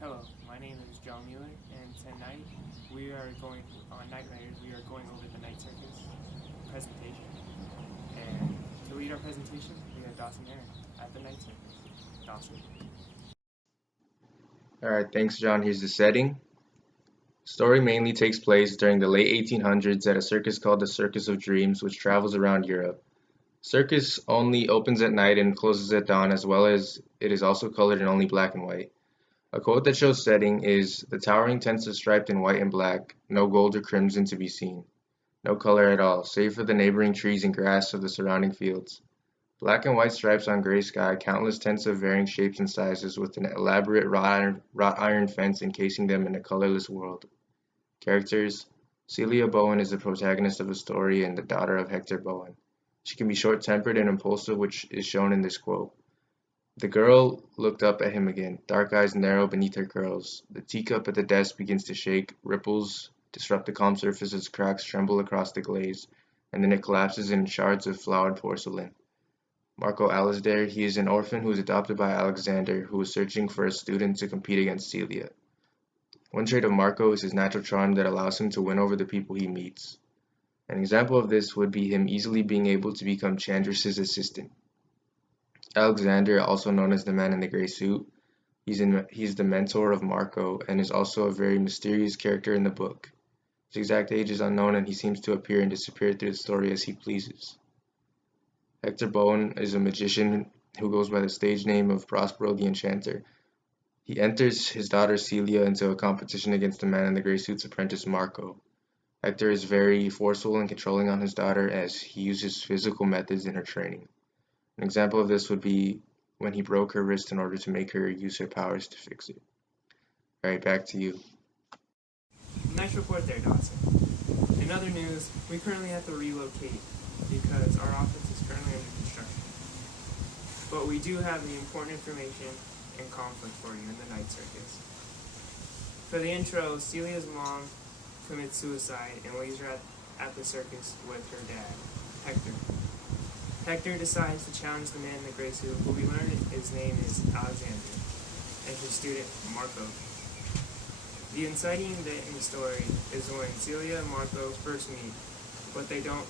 Hello, my name is John Mueller, and tonight we are going on Nightriders. We are going over the Night Circus presentation. And to lead our presentation, we have Dawson Erin at the Night Circus. Dawson. Alright, thanks John. Here's the setting. Story mainly takes place during the late 1800s at a circus called the Circus of Dreams, which travels around Europe. Circus only opens at night and closes at dawn, as well as it is also colored in only black and white. A quote that shows setting is, "The towering tents are striped in white and black, no gold or crimson to be seen. No color at all, save for the neighboring trees and grass of the surrounding fields. Black and white stripes on gray sky, countless tents of varying shapes and sizes, with an elaborate wrought iron fence encasing them in a colorless world." Characters: Celia Bowen is the protagonist of the story and the daughter of Hector Bowen. She can be short-tempered and impulsive, which is shown in this quote. The girl looked up at him again, dark eyes narrow beneath her curls. The teacup at the desk begins to shake, ripples disrupt the calm surface as cracks tremble across the glaze, and then it collapses in shards of floured porcelain. Marco Alasdair, he is an orphan who is adopted by Alexander, who is searching for a student to compete against Celia. One trait of Marco is his natural charm that allows him to win over the people he meets. An example of this would be him easily being able to become Chandris's assistant. Alexander, also known as the man in the gray suit, he's the mentor of Marco and is also a very mysterious character in the book. His exact age is unknown and he seems to appear and disappear through the story as he pleases. Hector Bowen is a magician who goes by the stage name of Prospero the Enchanter. He enters his daughter Celia into a competition against the man in the gray suit's apprentice Marco. Hector is very forceful and controlling on his daughter as he uses physical methods in her training. An example of this would be when he broke her wrist in order to make her use her powers to fix it. Alright, back to you. Nice report there, Dawson. In other news, we currently have to relocate because our office is currently under construction. But we do have the important information and conflict for you in the Night Circus. For the intro, Celia's mom commits suicide and leaves her at the circus with her dad, Hector. Hector decides to challenge the man in the gray suit, who we learn his name is Alexander, and his student Marco. The inciting event in the story is when Celia and Marco first meet, but they don't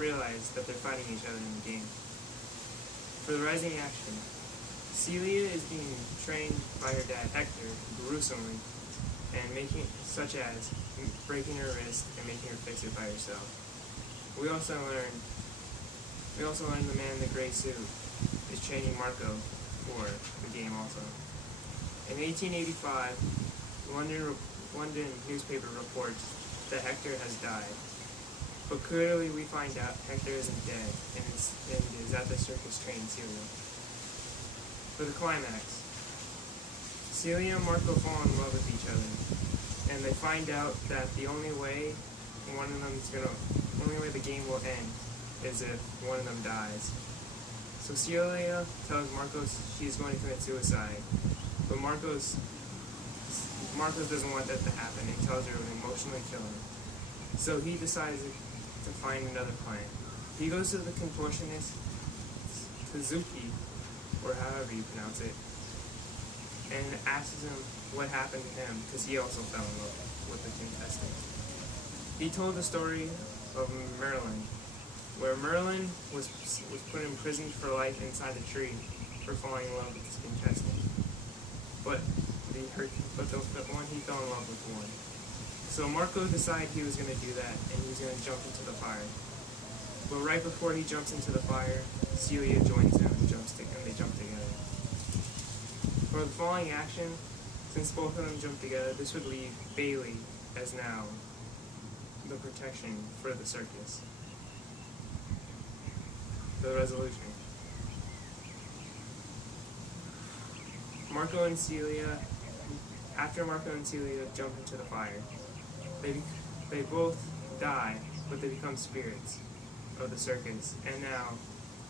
realize that they're fighting each other in the game. For the rising action, Celia is being trained by her dad Hector gruesomely, and such as breaking her wrist and making her fix it by herself. We also learn the man in the gray suit is training Marco for the game also. In 1885, London newspaper reports that Hector has died, but clearly we find out Hector isn't dead and is at the circus training Celia. For the climax, Celia and Marco fall in love with each other, and they find out that the only way the game will end is if one of them dies. So Celia tells Marco she's going to commit suicide, but Marco doesn't want that to happen and tells her it would emotionally kill her. So he decides to find another plan. He goes to the contortionist Kazuki, or however you pronounce it, and asks him what happened to him because he also fell in love with the contestants. He told the story of Merlin, where Merlin was put in prison for life inside a tree for falling in love with his contestant. But the one he fell in love with won. So Marco decided he was going to do that, and he was going to jump into the fire. But right before he jumps into the fire, Celia joins him and they jump together. For the following action, since both of them jump together, this would leave Bailey as now the protection for the circus. The resolution. After Marco and Celia jump into the fire, they both die, but they become spirits of the circus, and now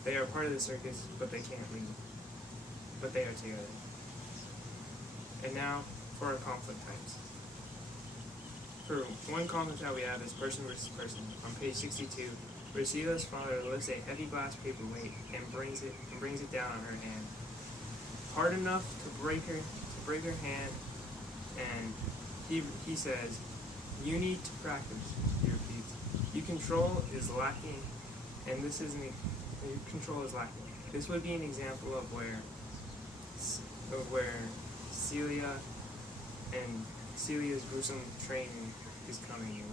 they are part of the circus, but they can't leave. But they are together. And now for our conflict types. For one conflict type we have is person versus person. On page 62, Rosita's father lifts a heavy glass paperweight and brings it down on her hand, hard enough to break her hand And he says, you need to practice, he repeats. Your control is lacking, and this isn't, your control is lacking. This would be an example of where Celia's gruesome training is coming in.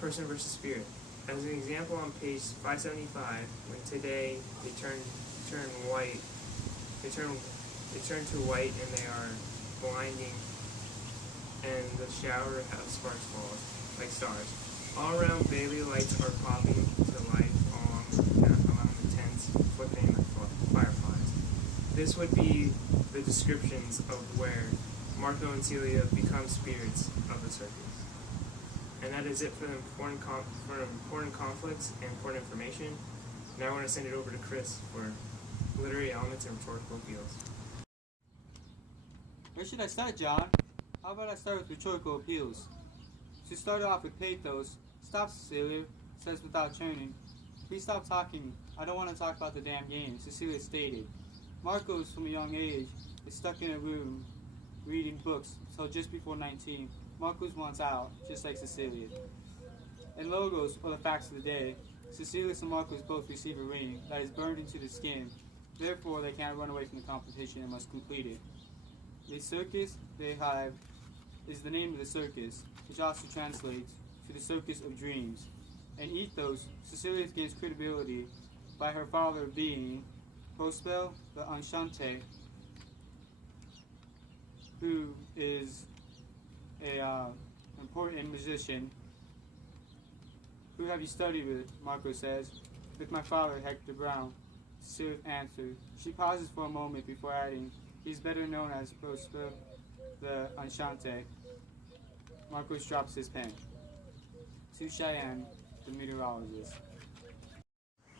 Person versus spirit. As an example, on page 575, when today they turn white, they turn to white and they are blinding, and the shower of sparks falls like stars. All around, Bailey lights are popping to life along the tents, flickering like fireflies. This would be the descriptions of where Marco and Celia become spirits of the circus. And that is it for the important conflicts and important information. Now I want to send it over to Chris for literary elements and rhetorical appeals. Where should I start, John? How about I start with rhetorical appeals? To start off with pathos, stop, Cecilia, says without turning. Please stop talking. I don't want to talk about the damn game, Cecilia stated. Marcos, from a young age, is stuck in a room reading books until just before 19. Marcos wants out, just like Cecilia. In logos, or the facts of the day, Cecilia and Marcos both receive a ring that is burned into the skin. Therefore, they can't run away from the competition and must complete it. The Circus they Hive is the name of the circus, which also translates to the Circus of Dreams. In ethos, Cecilia gains credibility by her father being Prospel the Enchante, who is an important musician. Who have you studied with? Marco says. With my father, Hector Brown. Cecilia answered. She pauses for a moment before adding, he's better known as Prospel the Enchante. Marcos drops his pen. To Cheyenne, the meteorologist.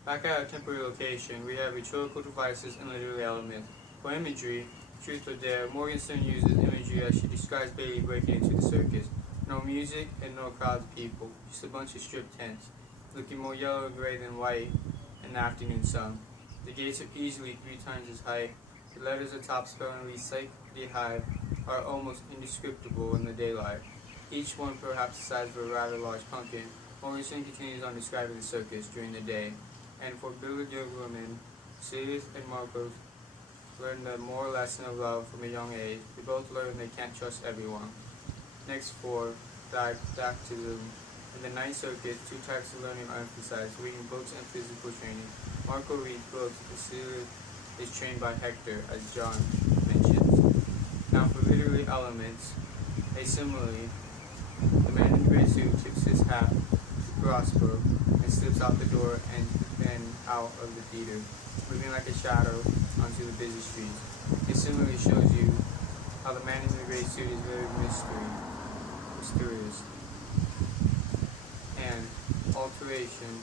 Back at our temporary location, we have rhetorical devices and literary elements. For imagery, truth or dare, Morgenstern uses imagery as she describes Bailey breaking into the circus. No music and no crowds of people, just a bunch of stripped tents, looking more yellow and gray than white in the afternoon sun. The gates are easily 3 times as high. The letters atop spelling the Psych the Hive are almost indescribable in the daylight, each one perhaps the size of a rather large pumpkin. Morgenstern continues on describing the circus during the day, and for Billiard women, Celia and Marcos learn the moral lesson of love from a young age. They both learn they can't trust everyone. Next 4, didactism. In the night circuit, 2 types of learning are emphasized, reading books and physical training. Marco reads books, but Celia is trained by Hector, as John mentions. Now for literary elements, similarly, the man in the gray suit tips his hat to Prospero and slips out the door and out of the theater, moving like a shadow onto the busy streets. It similarly shows you how the man in the gray suit is very mysterious. And alteration.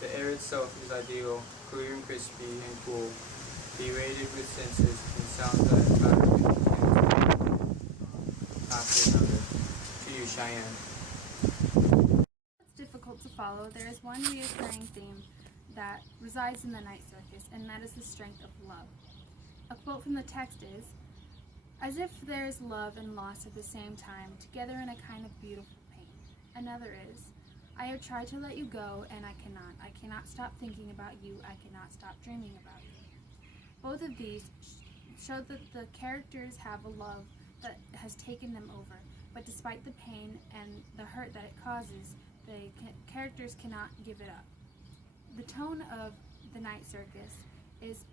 The air itself is ideal, clear and crispy and cool, berated with senses and sounds that after another. To you, Cheyenne. It's difficult to follow. There is one reoccurring theme that resides in the night circus, and that is the strength of love. A quote from the text is, as if there is love and loss at the same time, together in a kind of beautiful pain. Another is, I have tried to let you go, and I cannot. I cannot stop thinking about you. I cannot stop dreaming about you. Both of these show that the characters have a love that has taken them over, but despite the pain and the hurt that it causes, the characters cannot give it up. The tone of the night circus is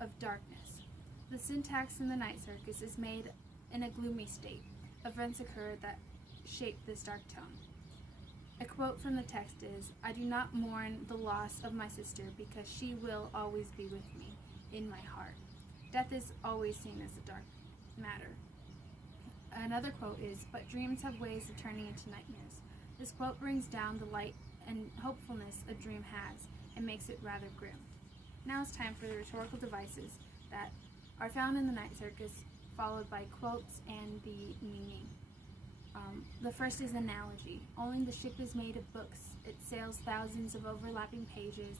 of darkness. The syntax in the night circus is made in a gloomy state. Events occur that shape this dark tone. A quote from the text is, I do not mourn the loss of my sister because she will always be with me in my heart. Death is always seen as a dark matter. Another quote is, but dreams have ways of turning into nightmares. This quote brings down the light and hopefulness a dream has and makes it rather grim. Now it's time for the rhetorical devices that are found in the night circus, followed by quotes and the meaning. The first is analogy. Only the ship is made of books. It sails thousands of overlapping pages,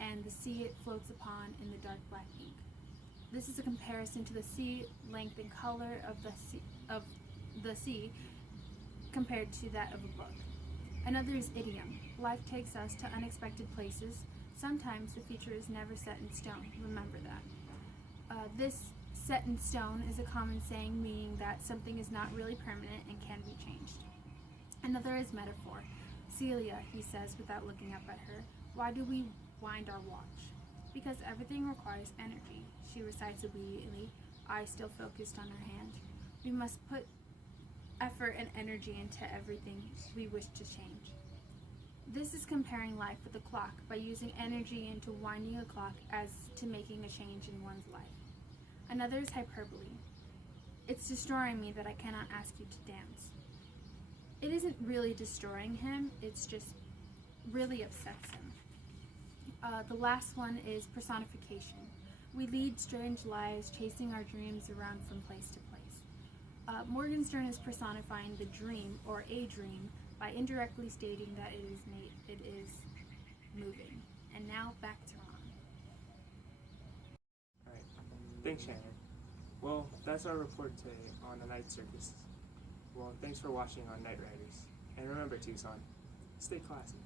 and the sea it floats upon in the dark black ink. This is a comparison to the sea length and color of the sea compared to that of a book. Another is idiom. Life takes us to unexpected places. Sometimes the future is never set in stone. Remember that. This set in stone is a common saying, meaning that something is not really permanent and can be changed. Another is metaphor. Celia, he says without looking up at her, why do we wind our watch? Because everything requires energy, she recites obediently, eyes still focused on her hand. We must put effort and energy into everything we wish to change. This is comparing life with a clock by using energy into winding a clock as to making a change in one's life. Another is hyperbole. It's destroying me that I cannot ask you to dance. It isn't really destroying him, it's just really upsets him. The last one is personification. We lead strange lives, chasing our dreams around from place to place. Morgenstern is personifying the dream, or a dream, by indirectly stating that it is moving. And now back to Ron. Alright, thanks Shannon. Well, that's our report today on the Night Circus. Well, thanks for watching on Nightriders. And remember, Tucson, stay classy.